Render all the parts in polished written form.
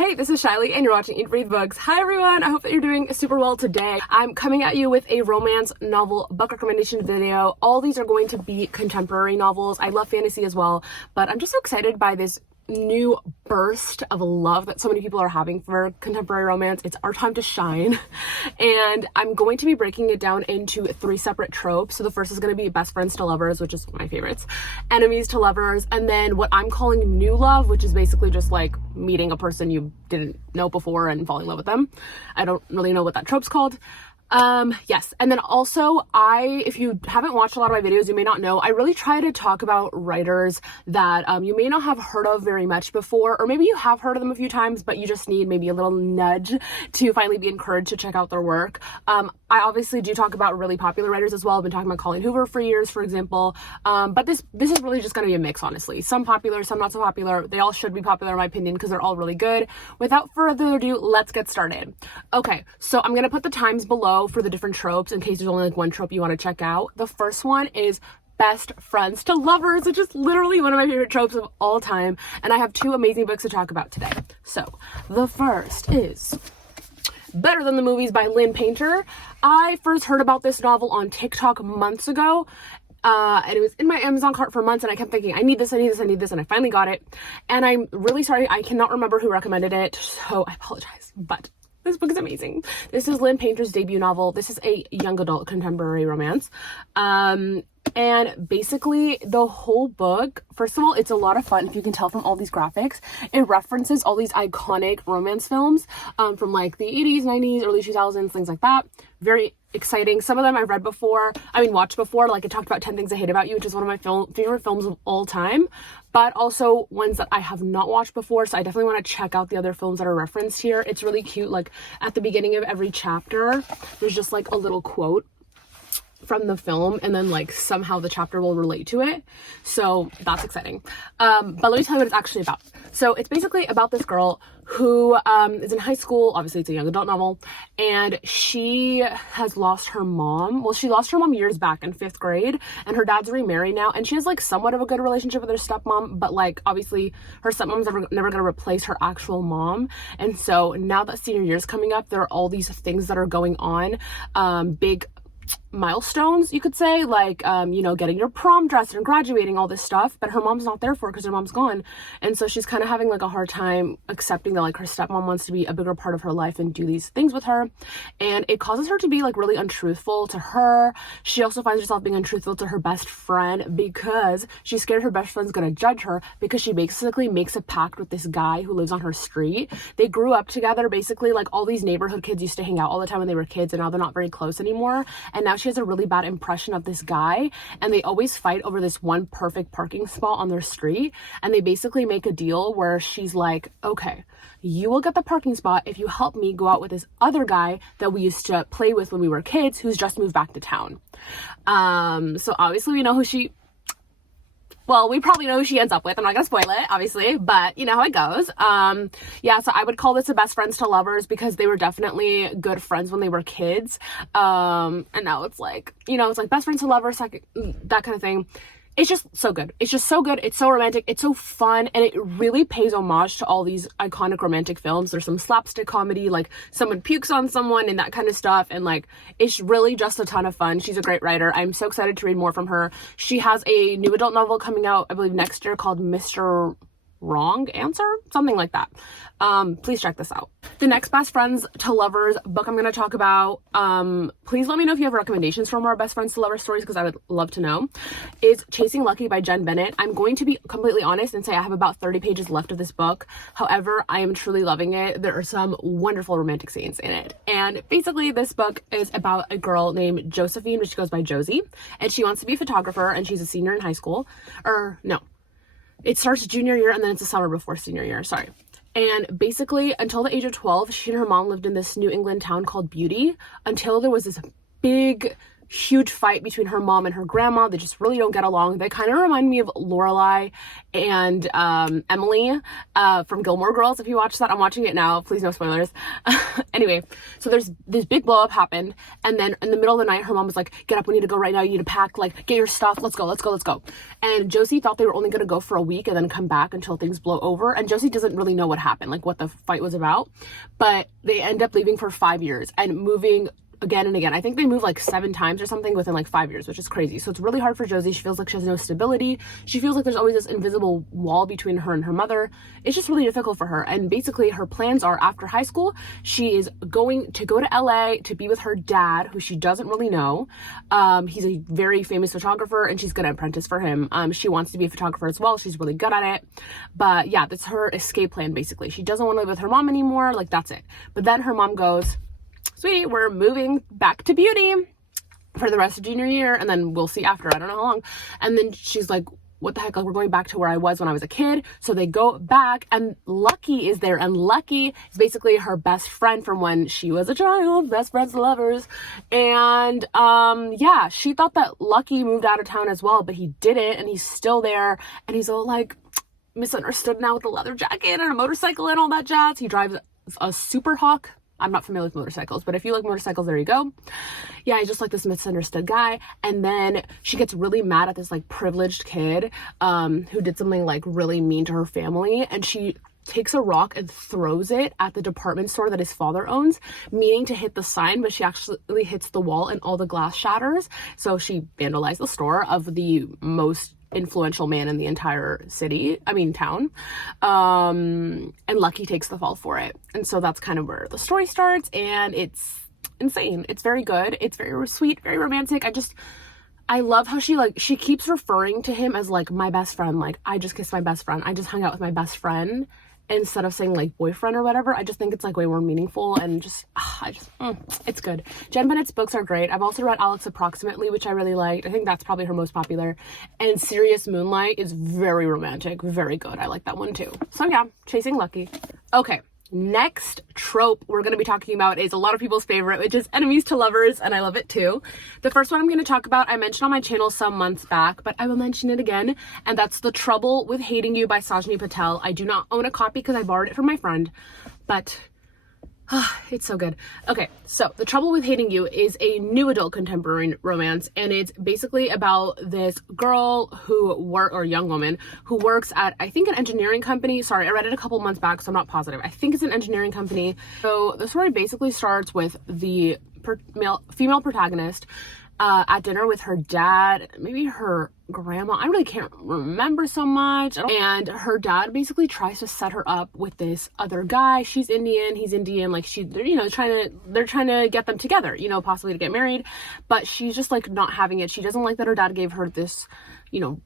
Hey, this is Shaily and you're watching EatBreatheBooks. Hi everyone, I hope that you're doing super well today. I'm coming at you with a romance novel book recommendation video. All these are going to be contemporary novels. I love fantasy as well, but I'm just so excited by this new burst of love that so many people are having for contemporary romance. It's our time to shine. And I'm going to be breaking it down into 3 separate tropes. So the first is going to be best friends to lovers, which is one of my favorites, enemies to lovers, and then what I'm calling new love, which is basically just like meeting a person you didn't know before and falling in love with them. I don't really know what that trope's called. Yes. And then also if you haven't watched a lot of my videos, you may not know, I really try to talk about writers that, you may not have heard of very much before, or maybe you have heard of them a few times, but you just need maybe a little nudge to finally be encouraged to check out their work. I obviously do talk about really popular writers as well. I've been talking about Colleen Hoover for years, for example. But this is really just going to be a mix, honestly. Some popular, some not so popular. They all should be popular in my opinion because they're all really good. Without further ado, let's get started. Okay, so I'm going to put the times below for the different tropes in case there's only like one trope you want to check out. The first one is best friends to lovers, which is literally one of my favorite tropes of all time. And I have 2 amazing books to talk about today. So the first is Better Than the Movies by Lynn Painter. I first heard about this novel on TikTok months ago. And it was in my Amazon cart for months and I kept thinking, I need this, and I finally got it. And I'm really sorry, I cannot remember who recommended it, so I apologize, but this book is amazing. This is Lynn Painter's debut novel. This is a young adult contemporary romance. And basically the whole book, first of all, it's a lot of fun. If you can tell from all these graphics, it references all these iconic romance films from like the 80s, 90s, early 2000s, things like that. Very exciting. Some of them I've read before. Watched before. Like it talked about 10 Things I Hate About You, which is one of my favorite films of all time, but also ones that I have not watched before. So I definitely want to check out the other films that are referenced here. It's really cute. Like at the beginning of every chapter, there's just like a little quote from the film, and then like somehow the chapter will relate to it, so that's exciting. But let me tell you what it's actually about. So it's basically about this girl who is in high school. Obviously it's a young adult novel, and she has lost her mom. Well, she lost her mom years back in 5th grade, and her dad's remarried now, and she has like somewhat of a good relationship with her stepmom, but like obviously her stepmom's never gonna replace her actual mom. And so now that senior year is coming up, there are all these things that are going on, big milestones, you could say, like getting your prom dress and graduating, all this stuff, but her mom's not there for it because her mom's gone. And so she's kind of having like a hard time accepting that like her stepmom wants to be a bigger part of her life and do these things with her, and it causes her to be like really untruthful to her. She also finds herself being untruthful to her best friend because she's scared her best friend's gonna judge her, because she basically makes a pact with this guy who lives on her street. They grew up together, basically, like all these neighborhood kids used to hang out all the time when they were kids, and now they're not very close anymore. And now she has a really bad impression of this guy, and they always fight over this one perfect parking spot on their street. And they basically make a deal where she's like, okay, you will get the parking spot if you help me go out with this other guy that we used to play with when we were kids, who's just moved back to town. So obviously we know who we probably know who she ends up with. I'm not gonna spoil it, obviously, but you know how it goes. Yeah, so I would call this a best friends to lovers because they were definitely good friends when they were kids. And now it's like, it's like best friends to lovers, that kind of thing. It's just so good. It's just so good. It's so romantic. It's so fun. And it really pays homage to all these iconic romantic films. There's some slapstick comedy, like someone pukes on someone and that kind of stuff. And like, it's really just a ton of fun. She's a great writer. I'm so excited to read more from her. She has a new adult novel coming out, I believe next year, called Mr. Wrong Answer, something like that. Please check this out. The next best friends to lovers book I'm going to talk about, please let me know if you have recommendations for more best friends to lovers stories, because I would love to know, is Chasing Lucky by Jen Bennett. I'm going to be completely honest and say I have about 30 pages left of this book. However, I am truly loving it. There are some wonderful romantic scenes in it. And basically this book is about a girl named Josephine, which goes by Josie, and she wants to be a photographer, and she's a senior in high school. It starts junior year and then it's the summer before senior year, sorry. And basically until the age of 12, she and her mom lived in this New England town called Beauty, until there was this big huge fight between her mom and her grandma. They just really don't get along. They kind of remind me of Lorelai and Emily from Gilmore Girls. If you watch that, I'm watching it now. Please, no spoilers. Anyway, so there's this big blow up happened, and then in the middle of the night, her mom was like, "Get up, we need to go right now. You need to pack, like, get your stuff. Let's go, let's go, let's go." And Josie thought they were only going to go for a week and then come back until things blow over. And Josie doesn't really know what happened, like what the fight was about. But they end up leaving for 5 years and moving again and again. I think they moved like 7 times or something within like 5 years, which is crazy. So it's really hard for Josie. She feels like she has no stability. She feels like there's always this invisible wall between her and her mother. It's just really difficult for her. And basically her plans are, after high school, she is going to go to LA to be with her dad, who she doesn't really know. He's a very famous photographer, and she's gonna apprentice for him. She wants to be a photographer as well. She's really good at it. But yeah, that's her escape plan, basically. She doesn't want to live with her mom anymore. Like, that's it. But then her mom goes, "Sweetie, we're moving back to Beauty for the rest of junior year, and then we'll see after. I don't know how long." And then she's like, "What the heck? Like, we're going back to where I was when I was a kid." So they go back, and Lucky is there. And Lucky is basically her best friend from when she was a child. Best friends, lovers. And yeah, she thought that Lucky moved out of town as well, but he didn't, and he's still there. And he's all like misunderstood now with the leather jacket and a motorcycle and all that jazz. He drives a Super Hawk. I'm not familiar with motorcycles, but if you like motorcycles, there you go. Yeah, he's just like this misunderstood guy. And then she gets really mad at this like privileged kid who did something like really mean to her family. And she takes a rock and throws it at the department store that his father owns, meaning to hit the sign, but she actually hits the wall and all the glass shatters. So she vandalized the store of the most influential man in the entire town. And Lucky takes the fall for it. And so that's kind of where the story starts, and it's insane. It's very good. It's very sweet, very romantic. I love how she keeps referring to him as like my best friend. Like, I just kissed my best friend. I just hung out with my best friend, instead of saying like boyfriend or whatever. I just think it's like way more meaningful, and it's good. Jen Bennett's books are great. I've also read Alex Approximately, which I really liked. I think that's probably her most popular. And Serious Moonlight is very romantic, very good. I like that one too. So yeah, Chasing Lucky. Okay. Next trope we're going to be talking about is a lot of people's favorite, which is enemies to lovers, and I love it too. The first one I'm going to talk about, I mentioned on my channel some months back, but I will mention it again, and that's The Trouble with Hating You by Sajni Patel. I do not own a copy because I borrowed it from my friend, but it's so good. Okay, so The Trouble with Hating You is a new adult contemporary romance, and it's basically about this girl or young woman who works at, I think, an engineering company. Sorry, I read it a couple months back, so I'm not positive. I think it's an engineering company. So the story basically starts with the female protagonist at dinner with her dad, maybe her grandma. I really can't remember so much. And her dad basically tries to set her up with this other guy. She's Indian, he's Indian. Like, they're trying to get them together, possibly to get married. But she's just like not having it. She doesn't like that her dad gave her this,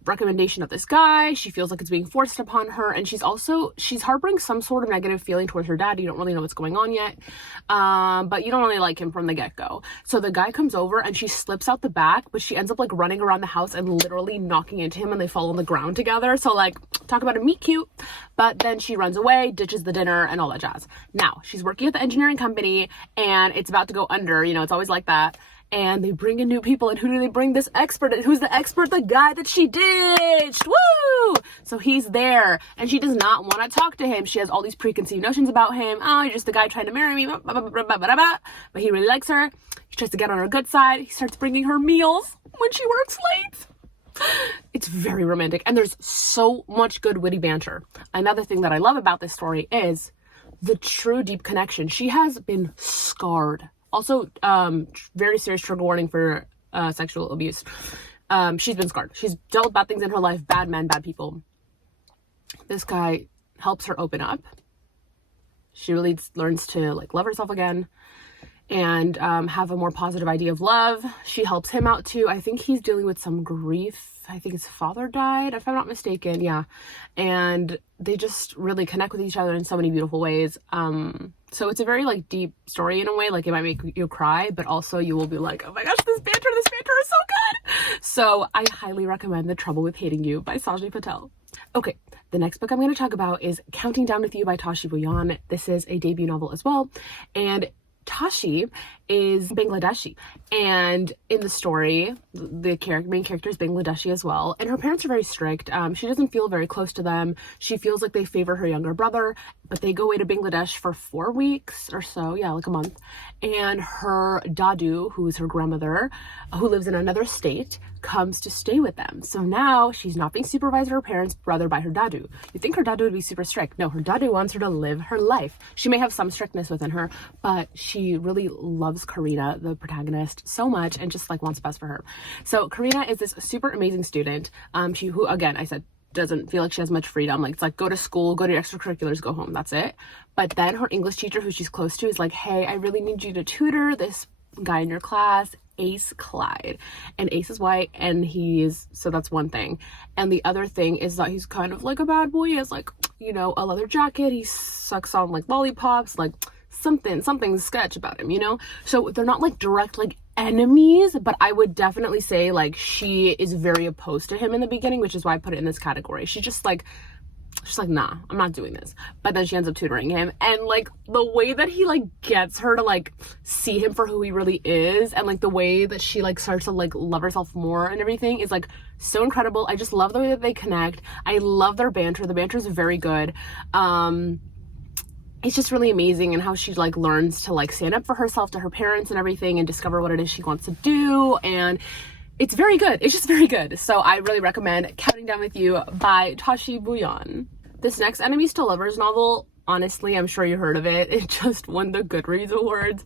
recommendation of this guy. She feels like it's being forced upon her. And she's harboring some sort of negative feeling towards her dad. You don't really know what's going on yet. But you don't really like him from the get-go. So the guy comes over and she slips out the back, but she ends up like running around the house and literally knocking into him, and they fall on the ground together. So like, talk about a meet cute. But then she runs away, ditches the dinner, and all that jazz. Now she's working at the engineering company, and it's about to go under. It's always like that. And they bring in new people, and who do they bring? This expert. And who's the expert? The guy that she ditched. Woo! So he's there, and she does not want to talk to him. She has all these preconceived notions about him. Oh, you're just the guy trying to marry me. But he really likes her. He tries to get on her good side. He starts bringing her meals when she works late. It's very romantic, and there's so much good witty banter. Another thing that I love about this story is the true deep connection. She has been scarred. Also, very serious trigger warning for sexual abuse. She's been scarred. She's dealt with bad things in her life, bad men, bad people. This guy helps her open up. She really learns to like love herself again and have a more positive idea of love. She helps him out too. I think he's dealing with some grief. I think his father died, if I'm not mistaken. Yeah. And they just really connect with each other in so many beautiful ways. So it's a very like deep story in a way. Like, it might make you cry, but also you will be like, oh my gosh, this banter is so good. So I highly recommend The Trouble with Hating You by Sajni Patel. Okay, the next book I'm going to talk about is Counting Down with You by Tashi Bhuyan. This is a debut novel as well. And Tashi is Bangladeshi, and in the story, the main character is Bangladeshi as well, and her parents are very strict. She doesn't feel very close to them. She feels like they favor her younger brother, but they go away to Bangladesh for 4 weeks or so, yeah, like a month, and her dadu, who is her grandmother, who lives in another state, comes to stay with them. So now she's not being supervised by her parents, rather by her dadu. You think her dadu would be super strict. No, her dadu wants her to live her life. She may have some strictness within her, but she really loves Karina, the protagonist, so much and just like wants best for her. So Karina is this super amazing student, who, again, I said, doesn't feel like she has much freedom. Like, it's like, go to school, go to your extracurriculars, go home, that's it. But then her English teacher, who she's close to, is like, hey, I really need you to tutor this guy in your class, Ace Clyde. And Ace is white, and so that's one thing. And the other thing is that he's kind of like a bad boy. He has like, you know, a leather jacket, he sucks on like lollipops, like something sketch about him, you know? So they're not like direct like enemies, but I would definitely say like she is very opposed to him in the beginning, which is why I put it in this category. She's like, nah, I'm not doing this. But then she ends up tutoring him, and like the way that he like gets her to like see him for who he really is, and like the way that she like starts to like love herself more and everything is like so incredible. I just love the way that they connect. I love their banter. The banter is very good. It's just really amazing, and how she like learns to like stand up for herself to her parents and everything, and discover what it is she wants to do. And it's very good. It's just very good. So I really recommend Counting Down With You by Tashi Bhuyan. This next Enemies to Lovers novel, honestly, I'm sure you heard of it. It just won the Goodreads Awards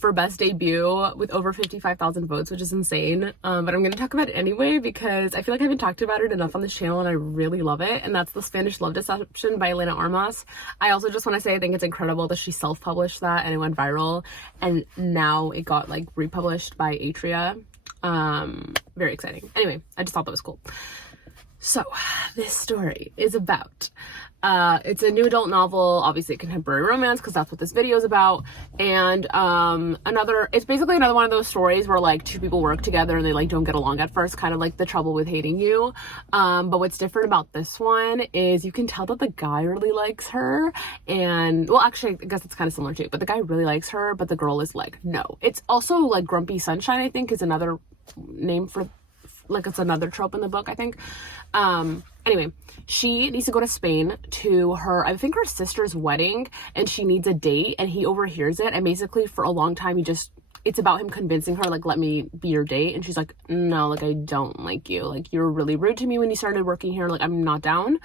for best debut with over 55,000 votes, which is insane. But I'm going to talk about it anyway because I feel like I haven't talked about it enough on this channel, and I really love it. And that's The Spanish Love Deception by Elena Armas. I also just want to say I think it's incredible that she self-published that and it went viral, and now it got like republished by Atria. Very exciting. Anyway, I just thought that was cool. So this story is about, it's a new adult novel, obviously a contemporary romance, because that's what this video is about. And it's basically another one of those stories where like two people work together and they like don't get along at first, kind of like The Trouble with Hating You. But what's different about this one is you can tell that the guy really likes her, and well, actually I guess it's kind of similar too, but the guy really likes her, but the girl is like, no. It's also like Grumpy Sunshine, I think, is another name for, like, it's another trope in the book, I think. Anyway, she needs to go to Spain to her, I think her sister's wedding, and she needs a date, and he overhears it, and basically for a long time it's about him convincing her, like, let me be your date, and she's like, no, like, I don't like you, like, you're really rude to me when you started working here, like, I'm not down.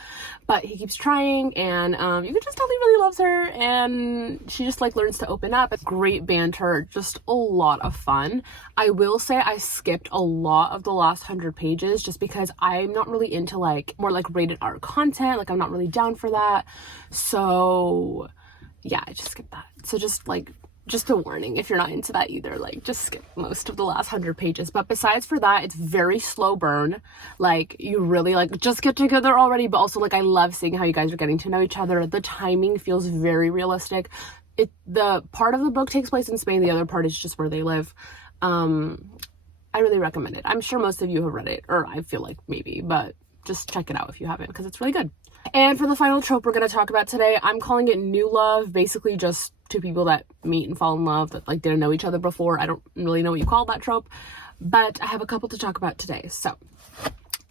But he keeps trying, and you can just tell he really loves her, and she just like learns to open up. It's great banter, just a lot of fun. I will say I skipped a lot of the last 100 pages just because I'm not really into like more like rated R content, like I'm not really down for that. So yeah, I just skipped that. So just a warning, if you're not into that either, like just skip most of the last 100 pages. But besides for that, it's very slow burn. Like, you really like just get together already, but also like I love seeing how you guys are getting to know each other. The timing feels very realistic. The part of the book takes place in Spain, the other part is just where they live. I really recommend it. I'm sure most of you have read it, or I feel like maybe, but just check it out if you haven't, because it's really good. And for the final trope we're going to talk about today, I'm calling it new love. Basically just two people that meet and fall in love that like didn't know each other before. I don't really know what you call that trope, but I have a couple to talk about today. So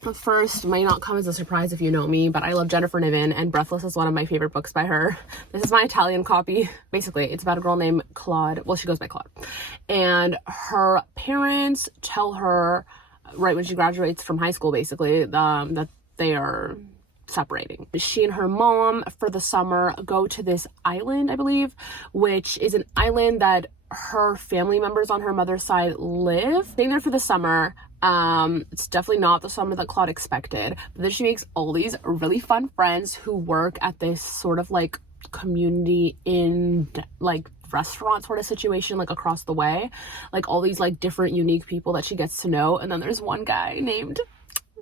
the first might not come as a surprise if you know me, but I love Jennifer Niven, and Breathless is one of my favorite books by her. This is my Italian copy. Basically, it's about a girl named Claude. Well, she goes by Claude. And her parents tell her right when she graduates from high school, basically, that they are separating. She and her mom for the summer go to this island, I believe, which is an island that her family members on her mother's side live. Staying there for the summer. It's definitely not the summer that Claude expected, but then she makes all these really fun friends who work at this sort of like community in like restaurant sort of situation, like across the way, like all these like different unique people that she gets to know. And then there's one guy named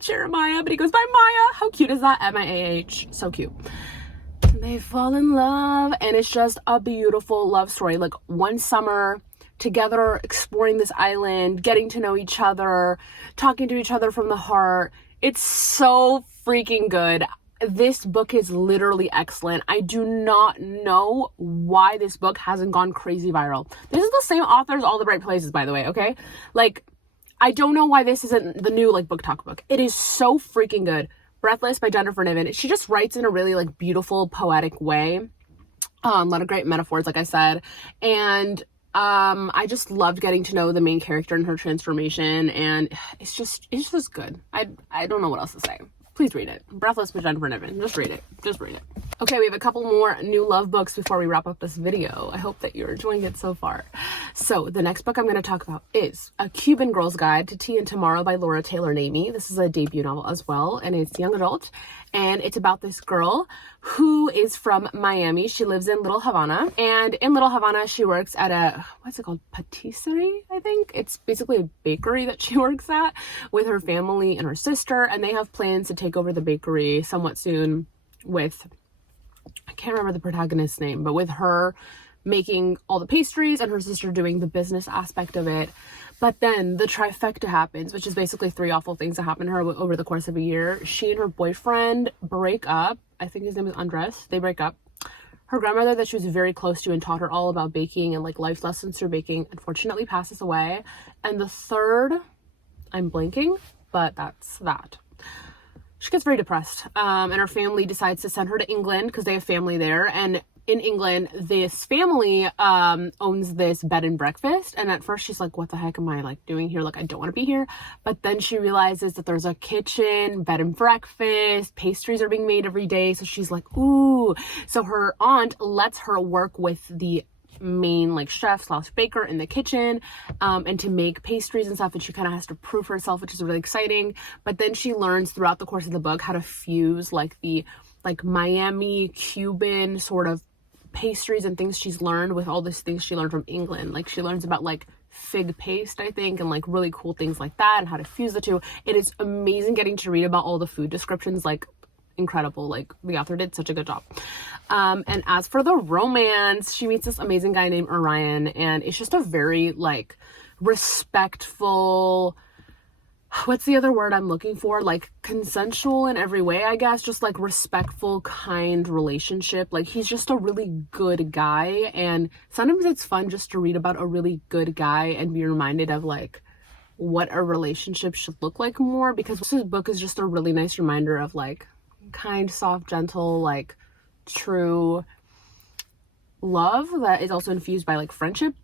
Jeremiah, but he goes by Maya. How cute is that? M-I-A-H. So cute. They fall in love, and it's just a beautiful love story. Like one summer together, exploring this island, getting to know each other, talking to each other from the heart. It's so freaking good. This book is literally excellent. I do not know why this book hasn't gone crazy viral. This is the same author as All the Right Places, by the way, okay? Like, I don't know why this isn't the new, like, book talk book. It is so freaking good. Breathless by Jennifer Niven. She just writes in a really, like, beautiful, poetic way. A lot of great metaphors, like I said. And I just loved getting to know the main character and her transformation, and it's just good. I don't know what else to say. Please read it. Breathless by Jennifer Niven. Just read it. Just read it. Okay, we have a couple more new love books before we wrap up this video. I hope that you're enjoying it so far. So the next book I'm going to talk about is A Cuban Girl's Guide to Tea and Tomorrow by Laura Taylor Namey. This is a debut novel as well, and it's young adult, and it's about this girl who is from Miami. She lives in Little Havana, and in Little Havana she works at a, what's it called, patisserie, I think. It's basically a bakery that she works at with her family and her sister, and they have plans to take over the bakery somewhat soon with, I can't remember the protagonist's name, but with her making all the pastries and her sister doing the business aspect of it. But then the trifecta happens, which is basically 3 awful things that happen to her over the course of a year. She and her boyfriend break up. I think his name is Andres. They break up. Her grandmother that she was very close to and taught her all about baking and like life lessons through baking, unfortunately passes away. And the third, I'm blanking, but that's that. She gets very depressed, and her family decides to send her to England because they have family there. And in England, this family owns this bed and breakfast. And at first she's like, what the heck am I like doing here? Like, I don't want to be here. But then she realizes that there's a kitchen, bed and breakfast, pastries are being made every day. So she's like, ooh. So her aunt lets her work with the main like chef / baker in the kitchen, and to make pastries and stuff, and she kind of has to prove herself, which is really exciting. But then she learns throughout the course of the book how to fuse like the Miami Cuban sort of pastries and things she's learned with all these things she learned from England. Like she learns about like fig paste, I think, and like really cool things like that, and how to fuse the two. It is amazing getting to read about all the food descriptions, like incredible. Like the author did such a good job. And as for the romance, she meets this amazing guy named Orion, and it's just a very like respectful, what's the other word I'm looking for, like consensual in every way, I guess, just like respectful, kind relationship. Like he's just a really good guy, and sometimes it's fun just to read about a really good guy and be reminded of like what a relationship should look like more, because this book is just a really nice reminder of like kind, soft, gentle, like true love that is also infused by like friendship.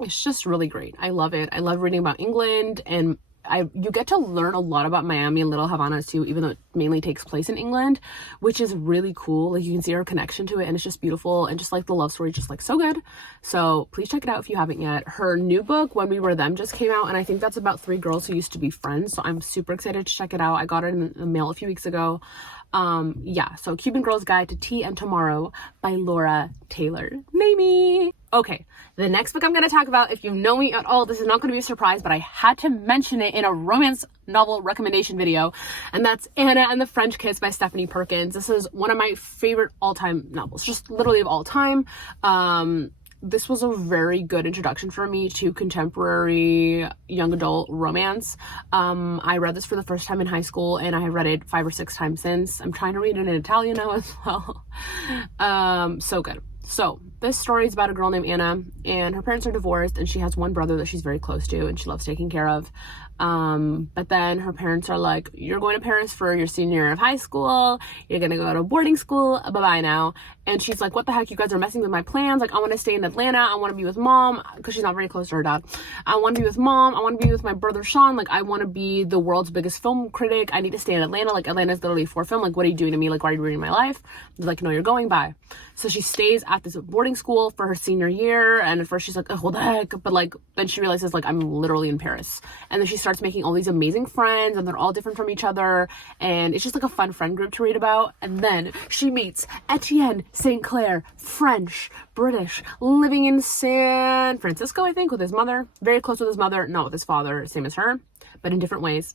It's just really great. I love it. I love reading about England, and you get to learn a lot about Miami and Little Havana too, even though it mainly takes place in England, which is really cool. Like you can see her connection to it, and it's just beautiful, and just like the love story, just like so good. So please check it out if you haven't yet. Her new book, When We Were Them, just came out, and I think that's about 3 girls who used to be friends. So I'm super excited to check it out. I got it in the mail a few weeks ago. Yeah, so Cuban Girl's Guide to Tea and Tomorrow by Laura Taylor Namey. Okay, the next book I'm going to talk about, if you know me at all, this is not going to be a surprise, but I had to mention it in a romance novel recommendation video, and that's Anna and the French Kiss by Stephanie Perkins. This is one of my favorite all-time novels, just literally of all time. This was a very good introduction for me to contemporary young adult romance. I read this for the first time in high school, and I have read it 5 or 6 times since. I'm trying to read it in Italian now as well. So good. So this story is about a girl named Anna, and her parents are divorced, and she has one brother that she's very close to and she loves taking care of. But then her parents are like, you're going to Paris for your senior year of high school, you're gonna go to boarding school, bye-bye now. And she's like, what the heck, you guys are messing with my plans. Like, I want to stay in Atlanta, I want to be with mom, because she's not very close to her dad. I want to be with mom, I want to be with my brother Sean, like I want to be the world's biggest film critic, I need to stay in Atlanta, like Atlanta's literally for film, like what are you doing to me, like why are you ruining my life? They're like, no, you're going, bye. So she stays at this boarding school for her senior year, and at first she's like, oh, what the heck, but like then she realizes like I'm literally in Paris. And then she starts making all these amazing friends, and they're all different from each other, and it's just like a fun friend group to read about. And then she meets Etienne St. Clair, French, British, living in San Francisco, I think, with his mother, very close with his mother, not with his father, same as her, but in different ways.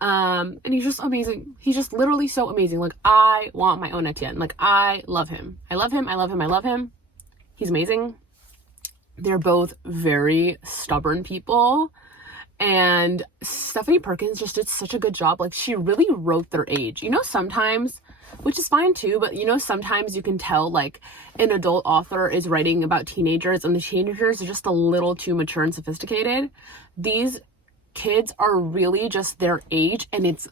And he's just amazing. He's just literally so amazing. Like, I want my own Etienne. Like, I love him. I love him. I love him. I love him. He's amazing. They're both very stubborn people. And Stephanie Perkins just did such a good job. Like, she really wrote their age. You know, sometimes which is fine too, but you know, sometimes you can tell like an adult author is writing about teenagers and the teenagers are just a little too mature and sophisticated. These kids are really just their age, and it's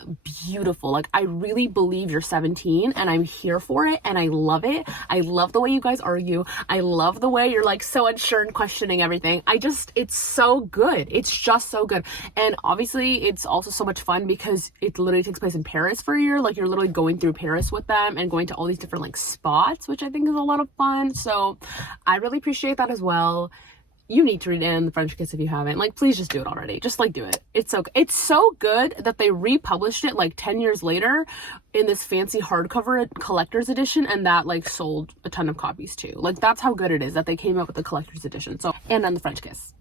beautiful. Like, I really believe you're 17 and I'm here for it, and I love it. I love the way you guys argue. I love the way you're like so unsure and questioning everything. It's so good. It's just so good. And obviously it's also so much fun because it literally takes place in Paris for a year. Like, you're literally going through Paris with them and going to all these different like spots, which I think is a lot of fun. So I really appreciate that as well. You need to read Anne the French Kiss if you haven't. Like, please just do it already. Just like do it. It's so good that they republished it like 10 years later in this fancy hardcover collector's edition, and that like sold a ton of copies too. Like, that's how good it is that they came up with the collector's edition. So, and then the French Kiss.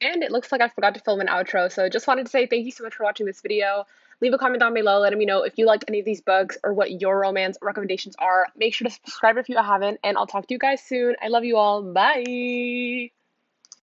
And it looks like I forgot to film an outro, so just wanted to say thank you so much for watching this video. Leave a comment down below letting me know if you like any of these books or what your romance recommendations are. Make sure to subscribe if you haven't, and I'll talk to you guys soon. I love you all. Bye!